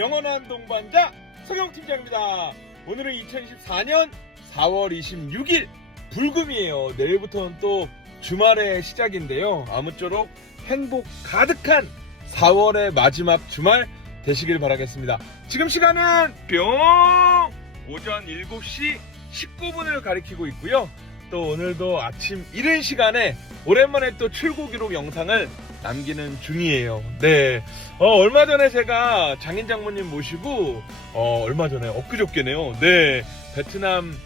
영원한 동반자 서경팀장입니다. 오늘은 2024년 4월 26일 불금이에요. 내일부터는 또 주말의 시작인데요. 아무쪼록 행복 가득한 4월의 마지막 주말 되시길 바라겠습니다. 지금 시간은 뿅! 오전 7시 19분을 가리키고 있고요. 또 오늘도 아침 이른 시간에 오랜만에 또 출고 기록 영상을 남기는 중이에요. 네. 어, 얼마 전에 제가 장인 장모님 모시고, 어, 얼마 전에 엊그저께네요. 네. 베트남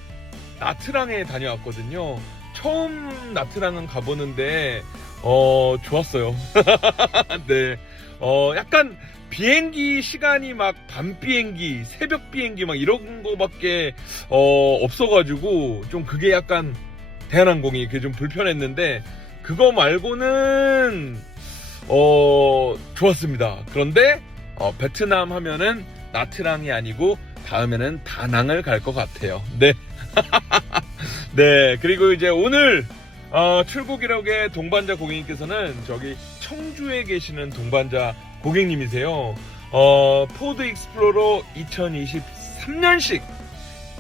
나트랑에 다녀왔거든요. 처음 나트랑은 가보는데, 어, 좋았어요. 네. 어, 약간 비행기 시간이 막 밤 비행기, 새벽 비행기 막 이런 거밖에, 어, 없어가지고, 좀 그게 약간 대한항공이 그게 좀 불편했는데, 그거 말고는, 어, 좋았습니다. 그런데, 어, 베트남 하면은 나트랑이 아니고, 다음에는 다낭을 갈 것 같아요. 네. 네. 그리고 이제 오늘, 어, 기록의 동반자 고객님께서는 저기 청주에 계시는 동반자 고객님이세요. 어, 포드 익스플로러 2023년식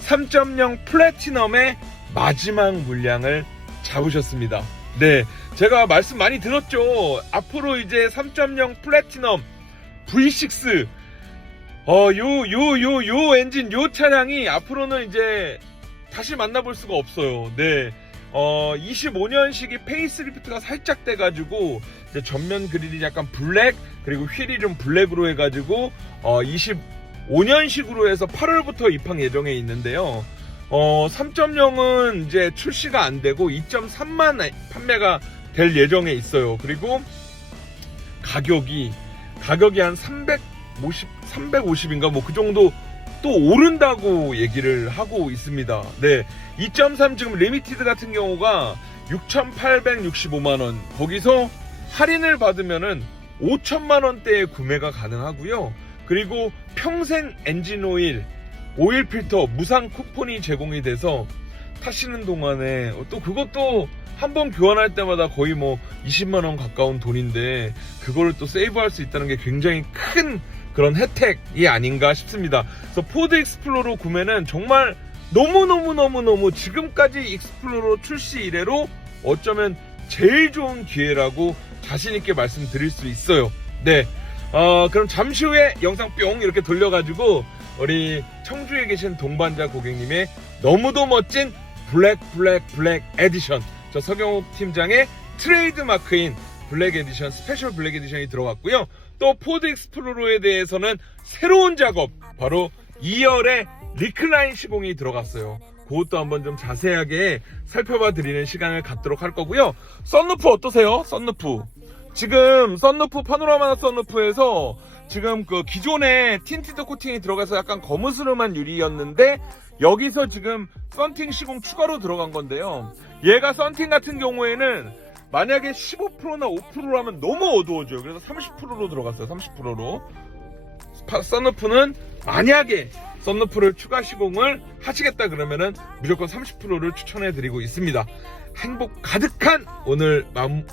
3.0 플래티넘의 마지막 물량을 잡으셨습니다. 네. 제가 말씀 많이 들었죠. 앞으로 이제 3.0 플래티넘 V6 어, 요, 요, 요, 요 엔진, 요 차량이 앞으로는 이제 다시 만나볼 수가 없어요. 네. 어, 25년식이 페이스리프트가 살짝 돼가지고, 이제 전면 그릴이 약간 블랙, 그리고 휠이 좀 블랙으로 해가지고, 어, 25년식으로 해서 8월부터 입항 예정에 있는데요. 어, 3.0은 이제 출시가 안 되고 2.3만 판매가 될 예정에 있어요. 그리고 가격이, 가격이 한 350, 350인가 뭐 그 정도 또 오른다고 얘기를 하고 있습니다. 네. 2.3 지금 리미티드 같은 경우가 6,865만 원. 거기서 할인을 받으면은 5천만 원대에 구매가 가능하고요. 그리고 평생 엔진 오일, 오일 필터 무상 쿠폰이 제공이 돼서 타시는 동안에 또 그것도 한 번 교환할 때마다 거의 뭐 20만 원 가까운 돈인데 그거를 또 세이브할 수 있다는 게 굉장히 큰 그런 혜택이 아닌가 싶습니다. 그래서 포드 익스플로러 구매는 정말 너무너무너무너무 지금까지 익스플로러 출시 이래로 어쩌면 제일 좋은 기회라고 자신있게 말씀드릴 수 있어요. 네. 어, 그럼 잠시 후에 영상 뿅 이렇게 돌려가지고 우리 청주에 계신 동반자 고객님의 너무도 멋진 블랙 블랙 블랙 에디션 저 서경욱 팀장의 트레이드 마크인 블랙 에디션 스페셜 블랙 에디션이 들어갔고요. 또 포드 익스플로러에 대해서는 새로운 작업 바로 2열의 리클라인 시공이 들어갔어요. 그것도 한번 좀 자세하게 살펴봐 드리는 시간을 갖도록 할 거고요. 썬루프 어떠세요? 썬루프. 지금 썬루프 파노라마 썬루프에서 지금 그 기존에 틴티드 코팅이 들어가서 약간 거무스름한 유리였는데 여기서 지금 썬팅 시공 추가로 들어간 건데요. 얘가 썬팅 같은 경우에는 만약에 15%나 5%라면 너무 어두워져요. 그래서 30%로 들어갔어요. 30%로. 썬루프는 만약에 썬루프를 추가 시공을 하시겠다 그러면은 무조건 30%를 추천해 드리고 있습니다. 행복 가득한 오늘 맘,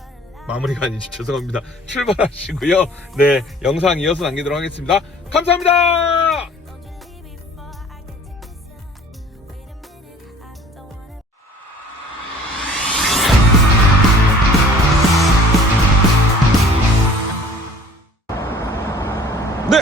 마무리가 아니지 죄송합니다. 출발하시고요. 네 영상 이어서 남기도록 하겠습니다. 감사합니다.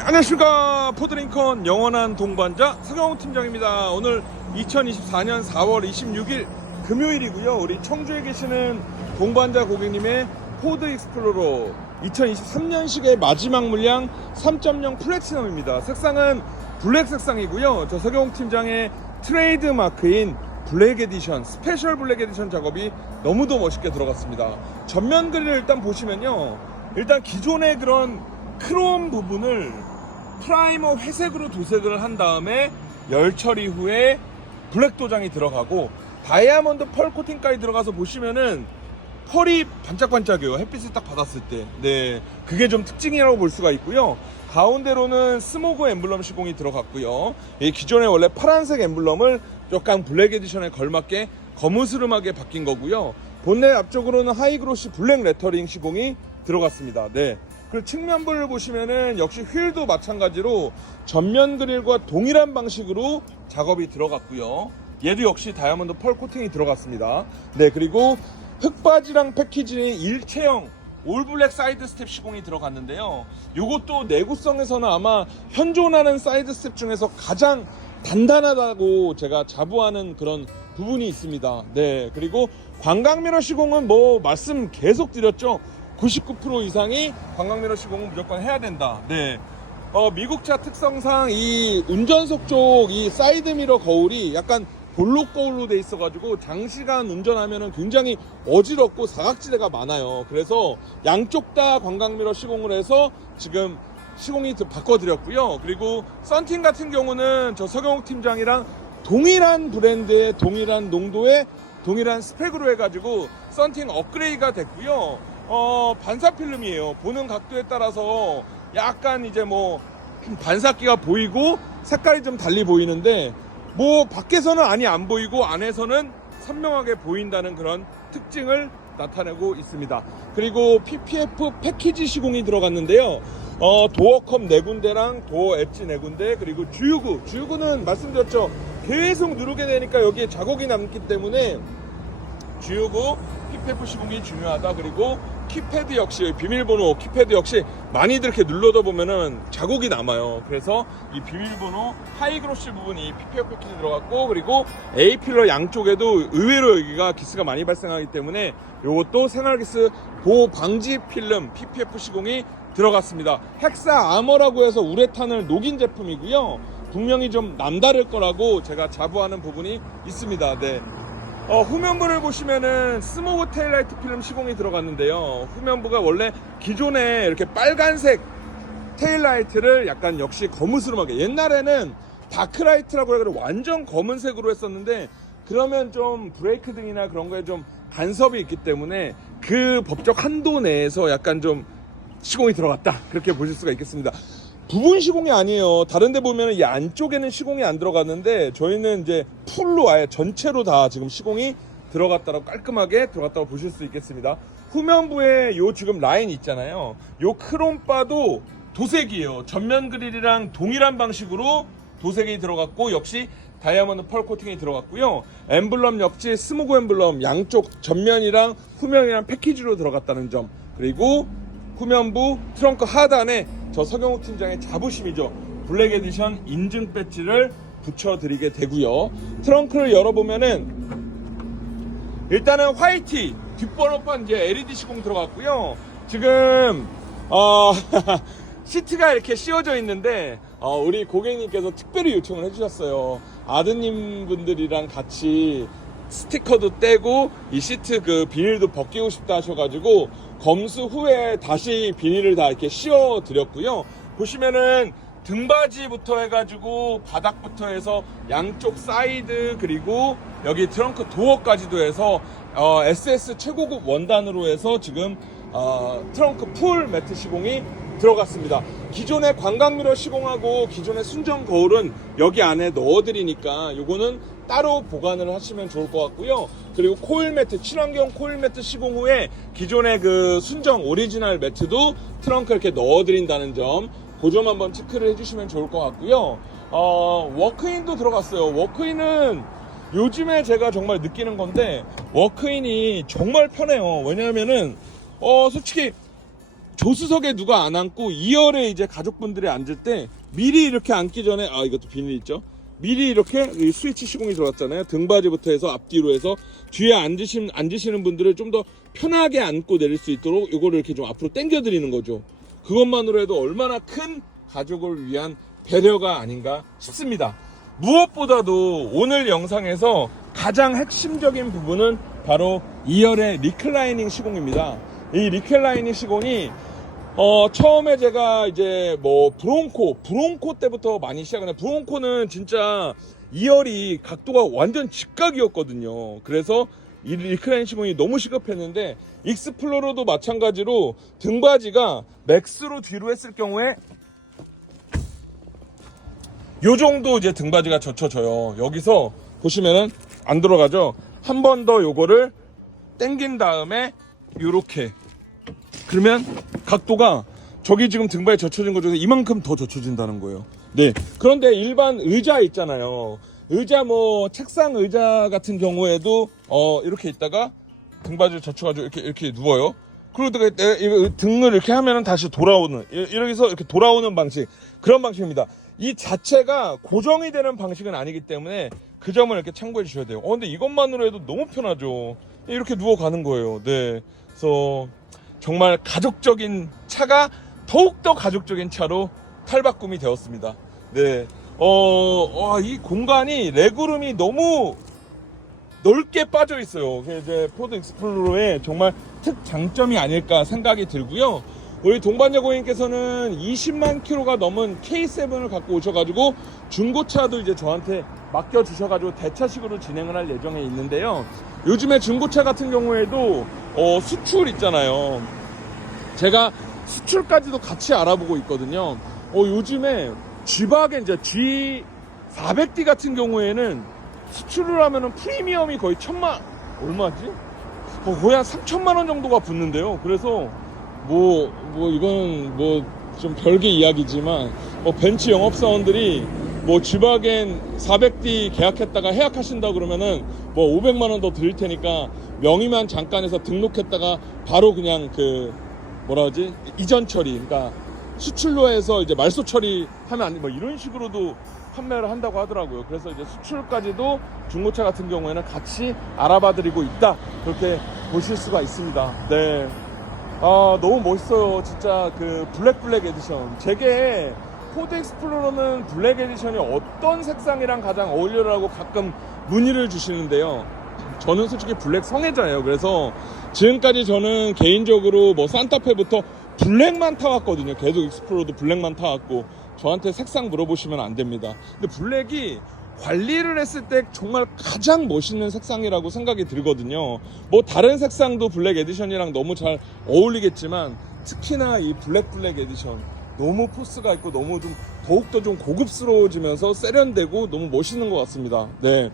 안녕하십니까. 포드링컨 영원한 동반자 서경호 팀장입니다. 오늘 2024년 4월 26일 금요일이고요. 우리 청주에 계시는 동반자 고객님의 포드 익스플로러 2023년식의 마지막 물량 3.0 플래티넘입니다. 색상은 블랙 색상이고요. 저 서경호 팀장의 트레이드 마크인 블랙 에디션, 스페셜 블랙 에디션 작업이 너무도 멋있게 들어갔습니다. 전면 그릴을 일단 보시면요. 일단 기존의 그런 크롬 부분을 프라이머 회색으로 도색을 한 다음에 열 처리 후에 블랙 도장이 들어가고 다이아몬드 펄 코팅까지 들어가서 보시면은 펄이 반짝반짝해요. 햇빛을 딱 받았을 때. 네. 그게 좀 특징이라고 볼 수가 있고요. 가운데로는 스모그 엠블럼 시공이 들어갔고요. 이 기존에 원래 파란색 엠블럼을 약간 블랙 에디션에 걸맞게 거무스름하게 바뀐 거고요. 본넷 앞쪽으로는 하이그로시 블랙 레터링 시공이 들어갔습니다. 네. 그리고 측면부를 보시면은 역시 휠도 마찬가지로 전면 그릴과 동일한 방식으로 작업이 들어갔고요. 얘도 역시 다이아몬드 펄 코팅이 들어갔습니다. 네, 그리고 흑바지랑 패키지는 일체형 올블랙 사이드 스텝 시공이 들어갔는데요. 이것도 내구성에서는 아마 현존하는 사이드 스텝 중에서 가장 단단하다고 제가 자부하는 그런 부분이 있습니다. 네. 그리고 관광미러 시공은 뭐 말씀 계속 드렸죠. 99% 이상이 관광미러 시공은 무조건 해야 된다. 네. 어, 미국차 특성상 이 운전석 쪽 이 사이드 미러 거울이 약간 볼록 거울로 돼 있어가지고 장시간 운전하면은 굉장히 어지럽고 사각지대가 많아요. 그래서 양쪽 다 관광미러 시공을 해서 지금 시공이 드- 바꿔드렸고요. 그리고 썬팅 같은 경우는 저 서경욱 팀장이랑 동일한 브랜드의 동일한 농도의 동일한 스펙으로 해가지고 썬팅 업그레이드가 됐고요. 어, 반사 필름이에요. 보는 각도에 따라서 약간 이제 뭐 반사기가 보이고 색깔이 좀 달리 보이는데 뭐 밖에서는 아니 안 보이고 안에서는 선명하게 보인다는 그런 특징을 나타내고 있습니다. 그리고 PPF 패키지 시공이 들어갔는데요. 어, 도어컵 네 군데랑 도어 엣지 네 군데 그리고 주유구 주유구는 말씀드렸죠. 계속 누르게 되니까 여기에 자국이 남기 때문에 주요구 PPF 시공이 중요하다. 그리고 키패드 역시 비밀번호 키패드 역시 많이들 이렇게 눌러다 보면은 자국이 남아요. 그래서 이 비밀번호 하이그로시 부분이 PPF 패키지 들어갔고 그리고 A 필러 양쪽에도 의외로 여기가 기스가 많이 발생하기 때문에 이것도 생활기스 보호 방지 필름 PPF 시공이 들어갔습니다. 헥사 아머라고 해서 우레탄을 녹인 제품이고요. 분명히 좀 남다를 거라고 제가 자부하는 부분이 있습니다. 네. 어, 후면부를 보시면은 스모그 테일라이트 필름 시공이 들어갔는데요. 후면부가 원래 기존에 이렇게 빨간색 테일라이트를 약간 역시 거무스름하게 옛날에는 다크라이트라고 해가지고 완전 검은색으로 했었는데 그러면 좀 브레이크 등이나 그런 거에 좀 간섭이 있기 때문에 그 법적 한도 내에서 약간 좀 시공이 들어갔다 그렇게 보실 수가 있겠습니다. 부분 시공이 아니에요. 다른 데 보면 이 안쪽에는 시공이 안 들어갔는데 저희는 이제 풀로 아예 전체로 다 지금 시공이 들어갔다고 깔끔하게 들어갔다고 보실 수 있겠습니다. 후면부에 요 지금 라인 있잖아요. 요 크롬바도 도색이에요. 전면 그릴이랑 동일한 방식으로 도색이 들어갔고 역시 다이아몬드 펄 코팅이 들어갔고요. 엠블럼 역시 스모그 엠블럼 양쪽 전면이랑 후면이랑 패키지로 들어갔다는 점 그리고 후면부 트렁크 하단에 저 서경욱 팀장의 자부심이죠. 블랙 에디션 인증 배지를 붙여드리게 되고요. 트렁크를 열어보면은 일단은 화이트 뒷번호판 이제 LED 시공 들어갔고요. 지금 어 시트가 이렇게 씌워져 있는데 어, 우리 고객님께서 특별히 요청을 해주셨어요. 아드님 분들이랑 같이 스티커도 떼고 이 시트 그 비닐도 벗기고 싶다 하셔가지고 검수 후에 다시 비닐을 다 이렇게 씌워 드렸고요. 보시면은 등받이부터 해가지고 바닥부터 해서 양쪽 사이드 그리고 여기 트렁크 도어까지도 해서 어, SS 최고급 원단으로 해서 지금 어, 트렁크 풀 매트 시공이 들어갔습니다. 기존의 관광미러 시공하고 기존의 순정 거울은 여기 안에 넣어드리니까 요거는 따로 보관을 하시면 좋을 것 같고요. 그리고 코일 매트, 친환경 코일 매트 시공 후에 기존의 그 순정 오리지널 매트도 트렁크에 이렇게 넣어드린다는 점, 그 점 한번 체크를 해주시면 좋을 것 같고요. 어, 워크인도 들어갔어요. 워크인은 요즘에 제가 정말 느끼는 건데, 워크인이 정말 편해요. 왜냐하면은, 어, 솔직히, 조수석에 누가 안 앉고 2열에 이제 가족분들이 앉을 때 미리 이렇게 앉기 전에 아 이것도 비닐 있죠? 미리 이렇게 이 스위치 시공이 들어왔잖아요. 등받이부터 해서 앞뒤로 해서 뒤에 앉으신, 앉으시는 분들을 좀 더 편하게 앉고 내릴 수 있도록 이거를 이렇게 좀 앞으로 당겨 드리는 거죠. 그것만으로 해도 얼마나 큰 가족을 위한 배려가 아닌가 싶습니다. 무엇보다도 오늘 영상에서 가장 핵심적인 부분은 바로 2열의 리클라이닝 시공입니다. 이 리클라이닝 시공이 어, 처음에 제가 이제 뭐 브론코, 브론코 때부터 많이 시작을 해. 브론코는 진짜 2열이 각도가 완전 직각이었거든요. 그래서 이 리클라인 시공이 너무 시급했는데 익스플로러도 마찬가지로 등받이가 맥스로 뒤로 했을 경우에 요 정도 이제 등받이가 젖혀져요. 여기서 보시면은 안 들어가죠. 한 번 더 요거를 당긴 다음에 요렇게 그러면 각도가 저기 지금 등발이 젖혀진 것 중에 이만큼 더 젖혀진다는 거예요. 네. 그런데 일반 의자 있잖아요. 의자 뭐 책상 의자 같은 경우에도 어 이렇게 있다가 등받이를 젖혀가지고 이렇게 이렇게 누워요. 그러다가 등을 이렇게 하면은 다시 돌아오는 이- 이렇게 해서 이렇게 돌아오는 방식 그런 방식입니다. 이 자체가 고정이 되는 방식은 아니기 때문에 그 점을 이렇게 참고해 주셔야 돼요. 어 근데 이것만으로 해도 너무 편하죠. 이렇게 누워 가는 거예요. 네. 그래서 정말 가족적인 차가 더욱더 가족적인 차로 탈바꿈이 되었습니다. 네. 어, 와, 이 공간이 레그룸이 너무 넓게 빠져 있어요. 이제 포드 익스플로러의 정말 특장점이 아닐까 생각이 들고요. 우리 동반자 고객님께서는 20만 킬로가 넘은 K7을 갖고 오셔가지고 중고차도 이제 저한테 맡겨 주셔가지고 대차식으로 진행을 할 예정에 있는데요. 요즘에 중고차 같은 경우에도 어, 수출 있잖아요. 제가 수출까지도 같이 알아보고 있거든요. 어, 요즘에 G박의 이제 G400D 같은 경우에는 수출을 하면은 프리미엄이 거의 천만, 얼마지? 어, 거의 한 3천만 원 정도가 붙는데요. 그래서 뭐, 뭐, 이건 뭐 좀 별개 이야기지만 뭐 벤츠 영업사원들이 뭐 G박엔 400D 계약했다가 해약하신다 그러면은 뭐 500만 원 더 드릴 테니까 명의만 잠깐 해서 등록했다가 바로 그냥 그 뭐라 하지 이전 처리 그러니까 수출로 해서 이제 말소 처리하면 안 돼. 뭐 이런 식으로도 판매를 한다고 하더라고요. 그래서 이제 수출까지도 중고차 같은 경우에는 같이 알아봐 드리고 있다. 그렇게 보실 수가 있습니다. 네. 아, 너무 멋있어요. 진짜 그 블랙 블랙 에디션. 제게 포드 익스플로러는 블랙 에디션이 어떤 색상이랑 가장 어울려라고 가끔 문의를 주시는데요. 저는 솔직히 블랙 성애자예요. 그래서 지금까지 저는 개인적으로 뭐 산타페부터 블랙만 타왔거든요. 계속 익스플로러도 블랙만 타왔고 저한테 색상 물어보시면 안 됩니다. 근데 블랙이 관리를 했을 때 정말 가장 멋있는 색상이라고 생각이 들거든요. 뭐 다른 색상도 블랙 에디션이랑 너무 잘 어울리겠지만 특히나 이 블랙 블랙 에디션 너무 포스가 있고 너무 좀 더욱더 좀 고급스러워지면서 세련되고 너무 멋있는 것 같습니다. 네.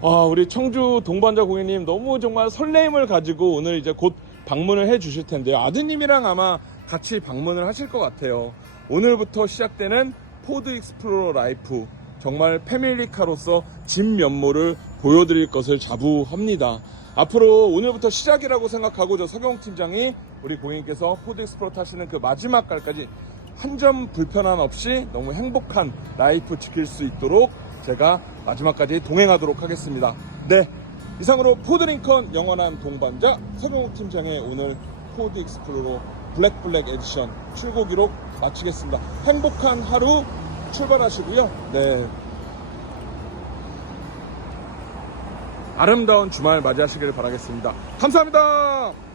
아, 우리 청주 동반자 고객님 너무 정말 설레임을 가지고 오늘 이제 곧 방문을 해 주실 텐데요. 아드님이랑 아마 같이 방문을 하실 것 같아요. 오늘부터 시작되는 포드 익스플로러 라이프. 정말 패밀리카로서 진면모를 보여드릴 것을 자부합니다. 앞으로 오늘부터 시작이라고 생각하고 저 서경 팀장이 우리 고객님께서 포드 익스플로러 타시는 그 마지막 갈까지 한 점 불편함 없이 너무 행복한 라이프 지킬 수 있도록 제가 마지막까지 동행하도록 하겠습니다. 네. 이상으로 포드링컨 영원한 동반자 서경욱 팀장의 오늘 포드 익스플로러 블랙 블랙 에디션 출고 기록 마치겠습니다. 행복한 하루 출발하시고요. 네. 아름다운 주말 맞이하시길 바라겠습니다. 감사합니다.